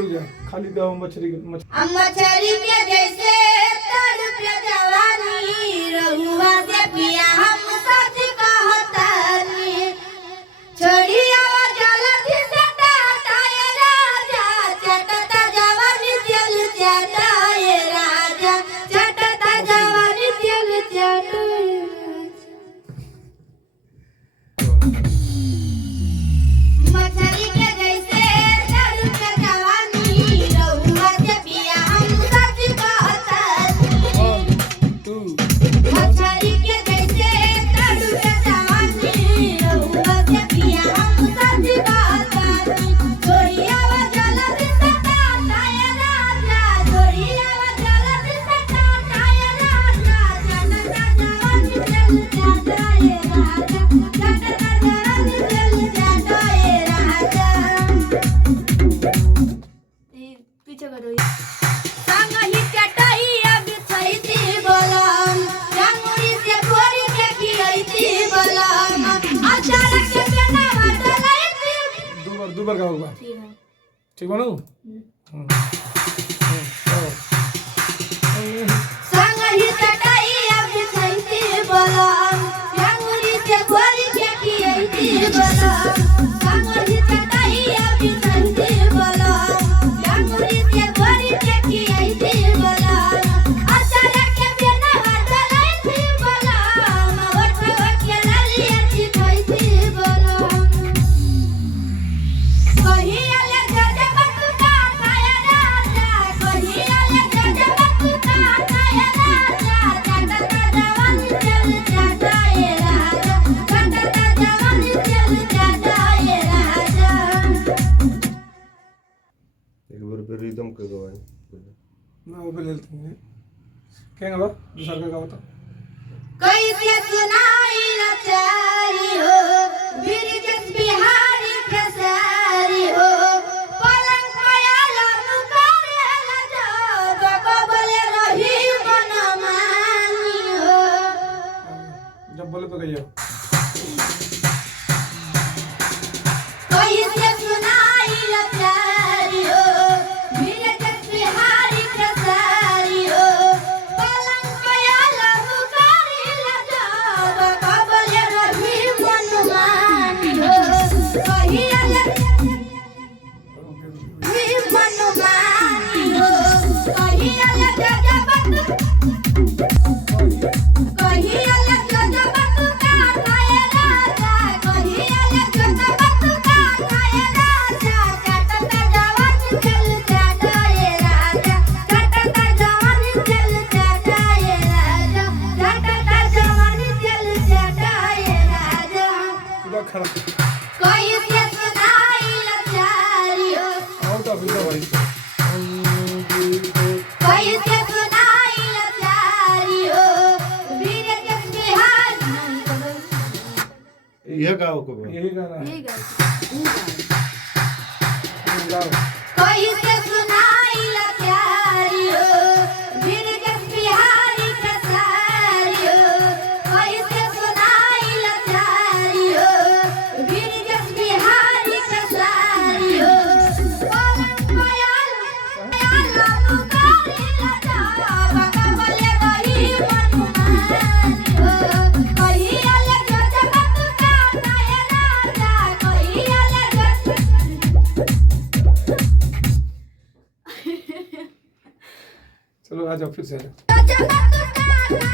रुक जा खाली गाँव मछली मछली के जैसे तड़प जवानी रहुआ से पिया हम सच कहतानी छोड़ी आवा जलधि से टाटाए राजा चटता जवानी तेल चटाए राजा चटता जवानी तेल चटाए मछली के जैसे तड़प जवानी रहुआ से पिया हम सच कहतानी 1 2 मछली के जैसे तड़प जवानी रहुआ से पिया हम सच कहतानी छोड़ी आवा जलधि से टाटाए राजा छोड़ी आवा जलधि से टाटाए राजा चटता जवानी तेल चटाए राजा चटता जवानी तेल चटाए राजा पीछे करो संगहि चटाइया बिछैती बोलम रंगोरी से भोरी के खियैती बोलम अचार के बनावा डलैती दो बार गाओ बा ठीक है ठीक बानू संगहि चटाइया बिछैती बोलम रंगोरी से भोरी के खियैती बोलम संगहि चटाइया बिछैती बोलम रंगोरी से भोरी के खियैती बोलम अचार के बनावा डलैती बोलम ओठवा के लालिया चिखैती बोलम कहिया ले जजबा तू काया राजा कहिया ले जजबा तू काया राजा चटता जवानी तेल चटाए राजा चटता जवानी तेल चटाए राजा एक बार फिर रिदम के गवाए ना वो पे लेते हैं क्या गावा दूसरा का गावा तो कैसे सुनाई लाचारी हो बिरजस बिहारी खेसारी हो पलंग पयाला मुकरेला जो कबले रही मनमानी हो जब बोले तो कहियो कैसे सुनाई लाचारी हो बिरजस बिहारी खेसारी हो पलंग पयाला मुकरेला जो कबले रही मनमानी हो कहिया ले मनमानी हो कहिया ले जजबा कहिया ले जजबा तू काया राजा कहिया ले जजबा तू काया राजा चटता जवानी तेल चटाए राजा चटता जवानी तेल चटाए राजा चटता जवानी तेल चटाए राजा पूरा खड़ा कैसे सुनाई लाचारी हो आओ तो अभी तो भाई कैसे सुनाई लाचारी हो बिरजस बिहारी यह गाओ को यही गाना है गाओ कैसे सुनाई लाचारी हो बिरजस बिहारी खेसारी हो कैसे सुनाई लाचारी हो बिरजस बिहारी खेसारी हो पलंग पयाला मुकरेला जो कबले रही मनमानी हो कहिया ले जजबा तू काया राजा कहिया ले चलो आ जाओ फिर से आ जाओ जजबा तू काया